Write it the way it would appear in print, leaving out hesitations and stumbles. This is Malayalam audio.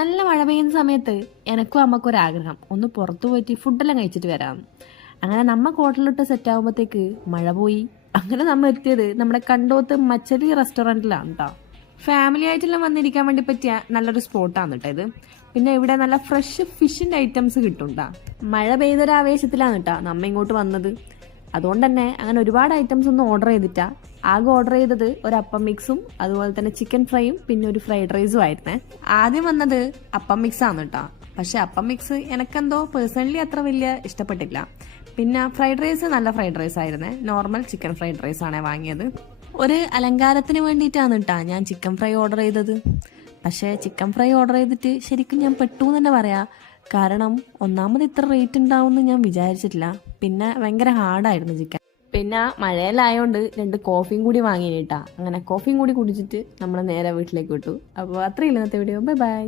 നല്ല മഴ പെയ്യുന്ന സമയത്ത് എനക്കും അമ്മക്കും ഒരാഗ്രഹം ഒന്ന് പുറത്തു പോയിട്ട് ഫുഡെല്ലാം കഴിച്ചിട്ട് വരാം. അങ്ങനെ നമ്മ ഹോട്ടലിട്ട് സെറ്റ് ആകുമ്പോഴത്തേക്ക് മഴ പോയി. അങ്ങനെ നമ്മൾ എത്തിയത് നമ്മുടെ കണ്ടോത്ത് മച്ചലി റെസ്റ്റോറൻറ്റിലാണ് കേട്ടോ. ഫാമിലി ആയിട്ടെല്ലാം വന്നിരിക്കാൻ വേണ്ടി പറ്റിയ നല്ലൊരു സ്പോട്ടാണ് കേട്ടോ ഇത്. പിന്നെ ഇവിടെ നല്ല ഫ്രഷ് ഫിഷിന്റെ ഐറ്റംസ് കിട്ടും ട്ടാ. മഴ പെയ്തൊരു ആവേശത്തിലാണ് കേട്ടോ നമ്മ ഇങ്ങോട്ട് വന്നത്. അതുകൊണ്ട് തന്നെ അങ്ങനെ ഒരുപാട് ഐറ്റംസ് ഒന്നും ഓർഡർ ചെയ്തിട്ടാ. ആകെ ഓർഡർ ചെയ്തത് ഒരു അപ്പം മിക്സും അതുപോലെ തന്നെ ചിക്കൻ ഫ്രൈയും പിന്നെ ഒരു ഫ്രൈഡ് റൈസും ആയിരുന്നേ. ആദ്യം വന്നത് അപ്പം മിക്സ് ആണ് കേട്ടോ. പക്ഷെ അപ്പം മിക്സ് എനക്കെന്തോ പേഴ്സണലി അത്ര വലിയ ഇഷ്ടപ്പെട്ടില്ല. പിന്നെ ഫ്രൈഡ് റൈസ് നല്ല ഫ്രൈഡ് റൈസ് ആയിരുന്നേ. നോർമൽ ചിക്കൻ ഫ്രൈഡ് റൈസ് ആണ് വാങ്ങിയത്. ഒരു അലങ്കാരത്തിന് വേണ്ടിയിട്ടാണ് കേട്ടോ ഞാൻ ചിക്കൻ ഫ്രൈ ഓർഡർ ചെയ്തത്. പക്ഷേ ചിക്കൻ ഫ്രൈ ഓർഡർ ചെയ്തിട്ട് ശരിക്കും ഞാൻ പെട്ടു എന്ന് തന്നെ പറയാം. കാരണം ഒന്നാമത് ഇത്ര റേറ്റ് ഉണ്ടാവുമെന്ന് ഞാൻ വിചാരിച്ചിട്ടില്ല. പിന്നെ ഭയങ്കര ഹാർഡായിരുന്നു ചിക്കൻ. പിന്നെ മഴയിലായോണ്ട് 2 കോഫിയും കൂടി വാങ്ങിയിട്ടാ. അങ്ങനെ കോഫിയും കൂടി കുടിച്ചിട്ട് നമ്മൾ നേരെ വീട്ടിലേക്ക് വിട്ടു. അപ്പോൾ അത്രയില്ല ഇന്നത്തെ വീഡിയോ. Bye bye.